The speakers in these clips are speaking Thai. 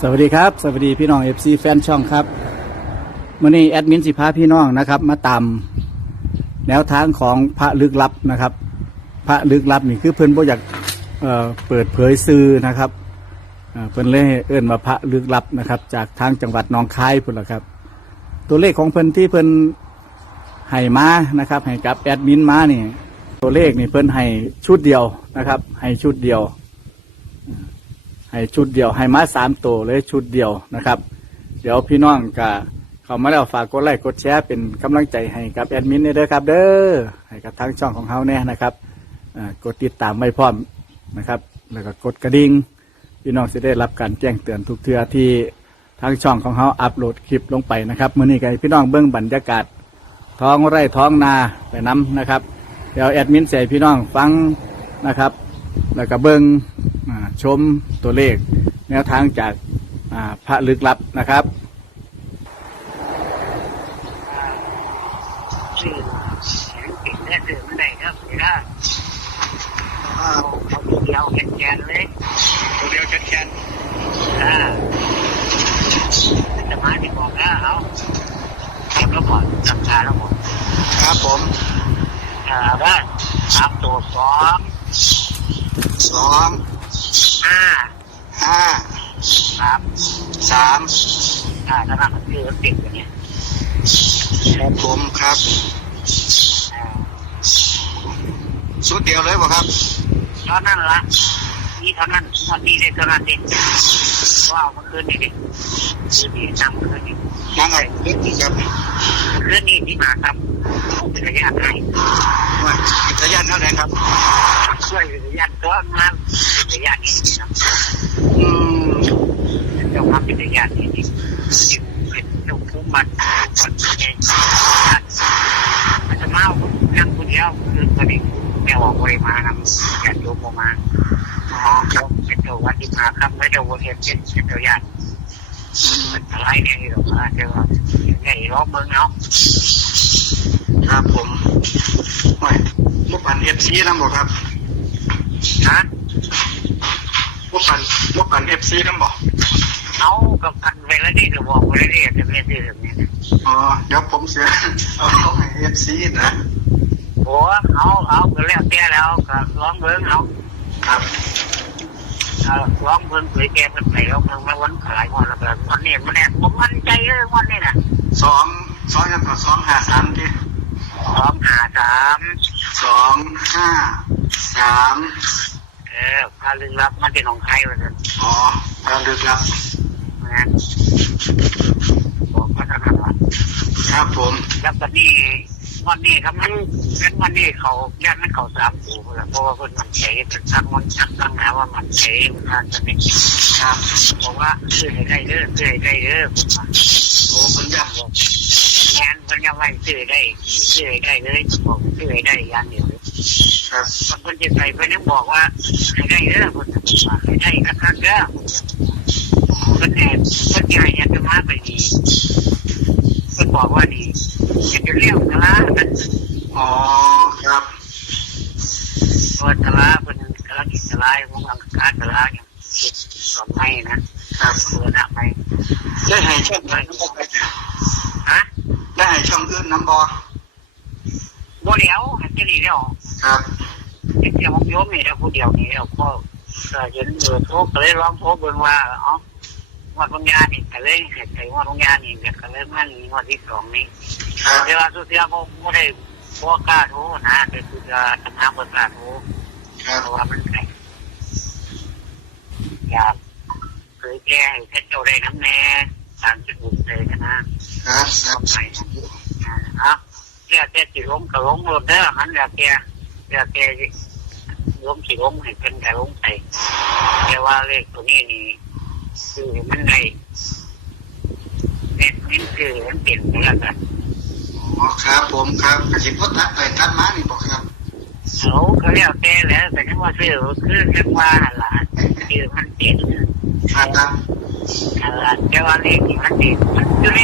สวัสดีครับสวัสดีพี่น้อง FC แฟนช่องครับมื่อนี้แอดมินสิพาพี่น้องนะครับ มาตามแนวทางของพระลึกลับนะครับ พระลึกลับนี่คือเพิ่นบ่อยากเอ่อเปิดเผยซื่อนะครับเอ่อเพิ่นเลยเอื้นมาพระลึกลับนะครับ จากทางจังหวัดหนองคายพุ่นละครับ ตัวเลขของเพิ่นที่เพิ่นให้มานะครับให้กับแอดมินมานี่ตัวเลขนี่เพิ่นให้ชุดเดียวนะครับให้ชุดเดียว ให้ชุดเดียว ให้มาสามตัวเลยชุดเดียวนะครับ เดี๋ยวพี่น้องก็เข้ามาแล้วฝากกดไลค์กดแชร์เป็นกำลังใจให้กับแอดมินเด้อครับ เด้อให้กับทางช่องของเขาแน่นะครับกดติดตามไม่พร้อมนะครับ แล้วก็กดกระดิ่งพี่น้องจะได้รับการแจ้งเตือนทุกเทือที่ทางช่องของเขาอัปโหลดคลิปลงไปนะครับมื่อนี้ก็ให้พี่น้องเบื้องบรรยากาศ ท้องไร่ท้องนาไปน้ำนะครับ เดี๋ยวแอดมินใส่พี่น้องฟังนะครับ แล้วก็เบิ้งอ่า ชมตัวเลข แนวทางจากพระลึกลับนะครับชื่อเสียงปิดแค่เดิมไม่ได้ครับเสียได้เอาเอาตัวเดียวแกนเลยตัวเดียวแคนอ่าจะมาที่บอกแล้วเอาเก็บแล้วหมดจับชาแล้วหมดครับผมอ่าได้สามตัวสองสอง ห้าห้าสามสามอ่าถ้านั่นมันคือติดอย่างเงี้ยครับผมครับอ่าชุดเดียวเลยบ่ครับเท่านั้นละนี่เท่านั้นวันนี้เลยเท่านั้นเองว้าวเมื่อคืนนี้ดิคืนนี้จำเมื่อคืนนี้นั่งไงเล็กครับเรื่องนี้ที่มาครับผู้เป็นระยะให้ว่าอิตาลีเท่าไหร่ครับช่วยระยะตัวมันเป็น ระยะนี้นะอืมเจ้าความเป็นระยะนี้นี่เป็นเจ้าผู้มันคนเองมันจะมานั่งคนเดียวคือคนนี้แม่ออกบริมาครับแกโยมออกมาอ๋อครับเป็นตัววัดที่มาครับไม่เจ้าวัดเห็นเป็นเป็นตัวอย่างเป็นอะไรเนี่ยที่เราเจ้าไงร้องเมืองเนาะครับผมไม่มุกปันเอฟซีน้ำบ่ครับฮะ มุกปันมุกปันเอฟซีน้ำบ่เอากับกันเวลาที่จะบอกเวลาที่จะไม่ตื่นเนี่ยอ๋อเดี๋ยวผมเสียเอาเขาให้เอฟซีนะโอ้เอาเอาก็แล้วแต่แล้วก็ร้องเบิ้งเอาครับเอาร้องเบิ้งเผยแกเป็นไปร้องเบิ้งมาวันขายวันละแบบวันนี้มันแน่ผมมั่นใจเลยวันนี้นะสองสองยังต่อสองห้าสามทีสองหาสามสองห้าสาม เออพาลึงรับมันเป็นของใครวะเนี่ยอ๋อเราดึกแล้วนะบอกว่าทำอะไรครับผมแล้ววันนี้วันนี้ครับมันเป็นวันนี้เขาย่านมันเขาสามปูแล้วเพราะว่าคนมันใช้เป็นทั้งมันทั้งตั้งนะว่ามันใช้มันจะเป็นครับบอกว่าซื้อให้ได้เด้อซื้อให้ได้เด้อผมว่าโอ้คุณยับงานมันยังไม่ซื้อได้ซื้อให้ได้เลยบอกซื้อให้ได้อย่างเดียวเลย ครับบางคนจะใส่ไปยังบอกว่าให้ได้เด้อคนจะบอกว่าให้ได้นะครับเด้อคนแอบคนใหญ่อยากจะมาไปดีคนบอกว่านี่อยากจะเลี้ยงตลาดมันอ๋อครับตัวตลาดเป็นกำลังกินตลาดของหลังการตลาดอย่างคิดสองให้นะครับเสือหนักไปได้ให้ช่องอื่นน้ำบอฮะได้ให้ช่องอื่นน้ำบอ โมเดียวหันจะดีเดียวครับเด็กของโยมนี่เราผู้เดียวนี่เราก็เห็นเออโทรก็เลยร้องโทรเบิ่งว่าอ๋อวัดบางยานี่ก็เลยเห็นใจวัดบางยานี่ก็เลยมันวันที่สองนี้ครับเวลาสุดท้ายก็ไม่ได้พวกกล้าโทรนะแต่คือจะทำงานบนกล้าโทรครับเพราะว่ามันไก่อยากเคยแก้ให้แค่เจ้าได้น้ำแน่ตามจุดบุกเลยกันนะครับครับ ทำไงอ่าเอา เรียกแต่สิล้มก็ล้มหมดเด้อมันเรียกแกเรียกแกล้มสิล้มให้เป็นแต่ล้มไปแต่ว่าเลขตัวนี้นี่คือมันในเน็ตนี่คือมันเปลี่ยนแล้วกันอ๋อครับผมครับกระสิบพตัดไปตัดมานี่บอกครับเขาก็เรียกแต่แล้ว แต่ยังว่าซื้อคือเรียกว่าหลานคือมันเปลี่ยนครับครับแต่ว่าเลขนี่มันเปลี่ยนมันอยู่ใน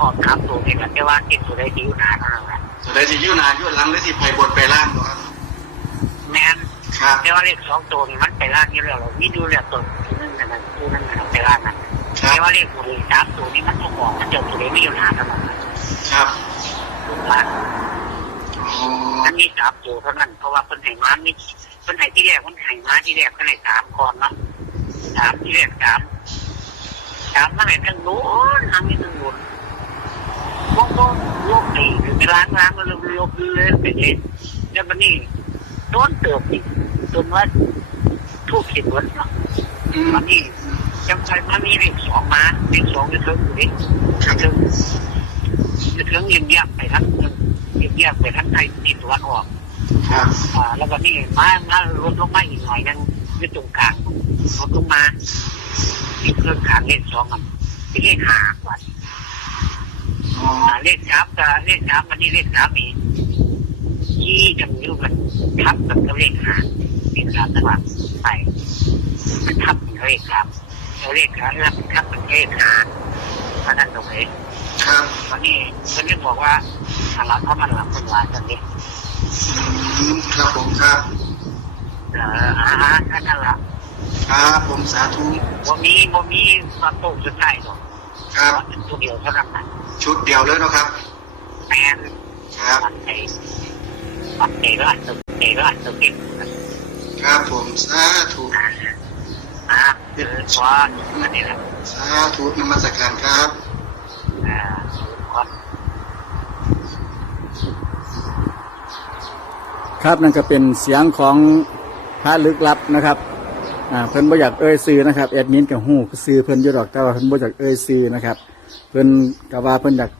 ออกสามตัวนี่แหละแต่ว่าติดตัวได้ดีอยู่นานเท่านั้นแหละได้ที่ยุ่นานยุ่หลังหรือที่ไปบนไปล่างบ่ครับแม่นครับ แต่ว่าเลขสองตัวนี่มันไปล่างอยู่แล้วเรานี่ดูแล้วตัวที่นั่นนะตัวนั้นนะไปล่างนะไม่ว่าเลขตัวนี้สามตัวนี้มันต้องบอกมันเจอตัวนี้ไม่ยอมหาทั้งหมดครับถูกว่าอ๋อมันมีสามตัวเท่านั้นเพราะว่าคนไหนมามีคนไหนที่แรกคนไหนมาที่แรกคนไหนสามก่อนเนาะสามที่แรกสามสามมาไหนทั้งโน้นทั้งนี้ทั้งโน้น กโลกโลกตีไปล้างล้างมันลบลบเลยไปเลยแล้วมันนี่โดนเติบอีกจนว่าทุกขีดวันเนาะมันนี่จำใจมามีเลขสองมาเลขสองจะเถึงอยู่ดิจะถึงจะถึงเยี่ยมเยี่ยมไปทั้งเยี่ยมเยี่ยมไปทั้งไทยที่ตะวันออกอ่าแล้วก็นี่มามาลดลงมาอีกหน่อยนึงยู่ตรงกลางลดลงมาที่เครื่องขางเลขสองกันเป็นเลขหาก่อน อ๋ออ่าเลขสามกับเลขสามมันนี่เลขสามมียี่จังอยู่มันทับกับเลขหาเลขสามจังหวะไปมันทับกับเลขสามแล้วเลขสามแล้วมันทับกับเลขหาเพราะนั้นตรงนี้ครับวันนี้คนนี้บอกว่าถ้าเราเข้ามาหลับคนว่าจังนี้อืมครับผมครับเอ่ออาหารท่านนั่นละครับผมสาธุบ่มีบ่มีความโตสุดท้ายหรอกครับเป็นตัวเดียวเท่านั้นนะ ชุดเดียวเลยเนาะครับแมนครับปัดใจปัดใจร้านตัวใจร้านตัวเก็บครับผมสาธุอ่าอ่าคือขออันนี้นะสาธุนมัสการครับอ่าขอครับนั่นก็เป็นเสียงของพระลึกลับนะครับอ่าเพิ่นบ่อยากเอ่ยซื้อนะครับแอดมินกับฮู้ซื้อเพิ่นอยู่ดอกแต่ว่าเพิ่นบ่อยากเอ่ยซื้อนะครับ เพิ่นก็ว่าเพิ่นอยาก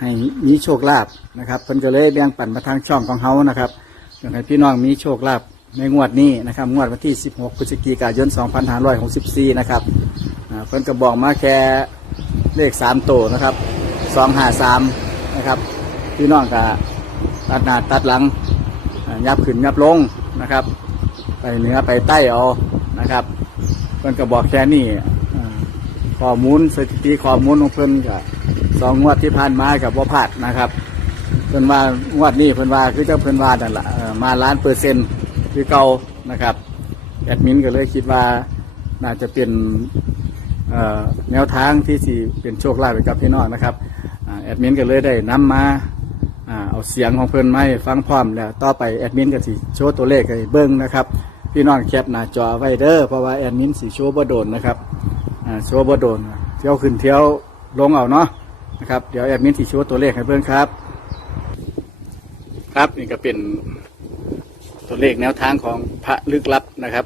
ให้มีโชคลาภนะครับเพิ่นก็เลยแบ่งปันมาทางช่องของเฮานะครับอยากให้พี่น้องมีโชคลาภในงวดนี้นะครับงวดวันที่ 16 พฤศจิกายน 2564 นะครับเพิ่นก็บอกมาแค่เลข 3 โตนะครับ 253 นะครับ พี่น้องก็ตัดหน้าตัดหลังยับขึ้นยับลงนะครับ ไปเหนือไปใต้เอานะครับเพิ่นก็บอกแค่นี้ ข้อมูลสถิติข้อมูลของเพิ่นก็สองงวดที่ผ่านมากับว่าพลาดนะครับเพิ่นว่างวดนี้เพิ่นว่าคือเจ้าเพิ่นว่านั่นแหละมาล้านเปอร์เซ็นต์คือเก่านะครับแอดมินก็เลยคิดว่าน่าจะเป็นแนวทางที่สิเป็นโชคลาภให้กับพี่น้องนะครับแอดมินก็เลยได้นำมาอ่าเอาเสียงของเพิ่นมาให้ฟังพร้อมแล้วต่อไปแอดมินก็สิโชว์ตัวเลขให้เบิ่งนะครับ พี่น้องแคปหน้าจอไว้เด้อเพราะว่าแอดมินสิโชว์บ่โดนนะครับ ชว์บ่โดนเที่ยวขึ้นเที่ยวลงเอาเนาะนะครับเดี๋ยวแอดมินสิโชว์ตัวเลขให้เบิ่งครับ ครับนี่ก็เป็นตัวเลขแนวทางของพระลึกลับนะครับ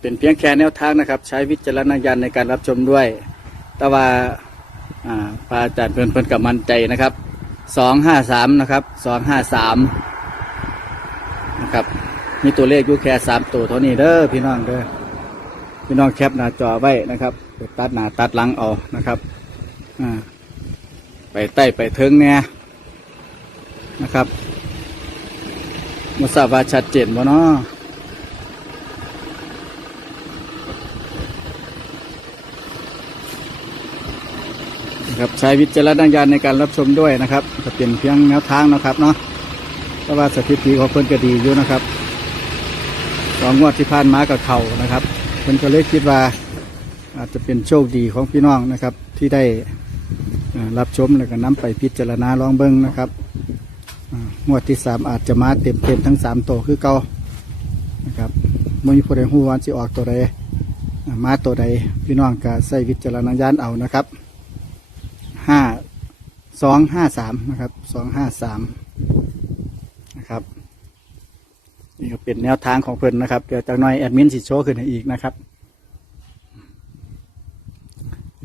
เป็นเพียงแค่แนวทางนะครับ ใช้วิจารณญาณในการรับชมด้วย แต่ว่าอ่าพระอาจารย์เพิ่นเพิ่นกับมันใจนะครับสองห้าสามนะครับสองห้าสามนะครับมีตัวเลขอยู่แค่สามตัวเท่านี้เด้อพี่น้องเด้อ พี่น้องแคปหน้าจอไว้นะครับไปตัดหน้าตัดหลังเอานะครับอ่าไปใต้ไปเทิงเนี่ยนะครับมาทราบว่าชัดเจนบ่เนาะครับใช้วิจารณญาณในการรับชมด้วยนะครับจะเป็นเพียงแนวทางนะครับเนาะเพราะว่าสถิติของเพิ่นก็ดีอยู่นะครับสองงวดที่ผ่านมากับเขานะครับ เพิ่นก็เลยคิดว่าอาจจะเป็นโชคดีของพี่น้องนะครับ ที่ได้รับชมแล้วก็นำไปพิจารณาลองเบิ้งนะครับงวดที่สามอาจจะมาเต็มเต็มๆทั้งสามตัวคือเก่านะครับไม่มีผู้ใดหูวันจะออกตัวใดอ่ามาตัวใดพี่น้องก็ใส่วิจารณญาณเอานะครับห้าสองห้าสามนะครับสองห้าสามนะครับ นี่ก็เป็นแนวทางของเพิ่นนะครับ เดี๋ยวจากหน้อยแอดมินสิโชว์ขึ้นให้อีกนะครับ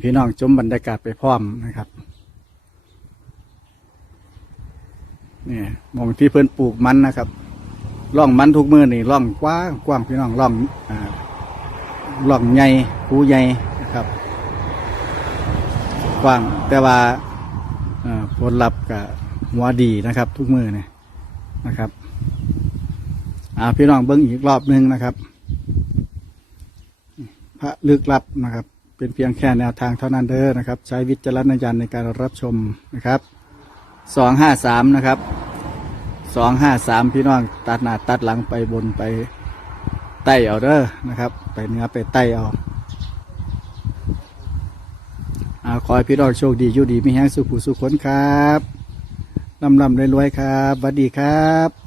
พี่น้องชมบรรยากาศไปพร้อมนะครับนี่มองที่เพิ่นปลูกมันนะครับร่องมันทุกมือนี่ร่องกว้างกว้างพี่น้องร่องร่องใหญ่หูใหญ่นะครับ กว้างแต่ว่าผลลัพธ์กับหัวดีนะครับ ทุกมือเนี่ยนะครับ อ่าพี่น้องเบิ้งอีกรอบหนึ่งนะครับ พระลึกลับนะครับ เป็นเพียงแค่แนวทางเท่านั้นเด้อนะครับ ใช้วิจารณญาณในการรับชมนะครับสองห้าสามนะครับสองห้าสามพี่น้องตัดหน้าตัดหลังไปบนไปใต้เอาเด้อนะครับ ไปเนื้อไปใต้เอาอาขอให้พี่น้องโชคดีอยู่ดีมีแห้งสุขสุขคนครับลำลำรวยๆครับสวัสดีครับ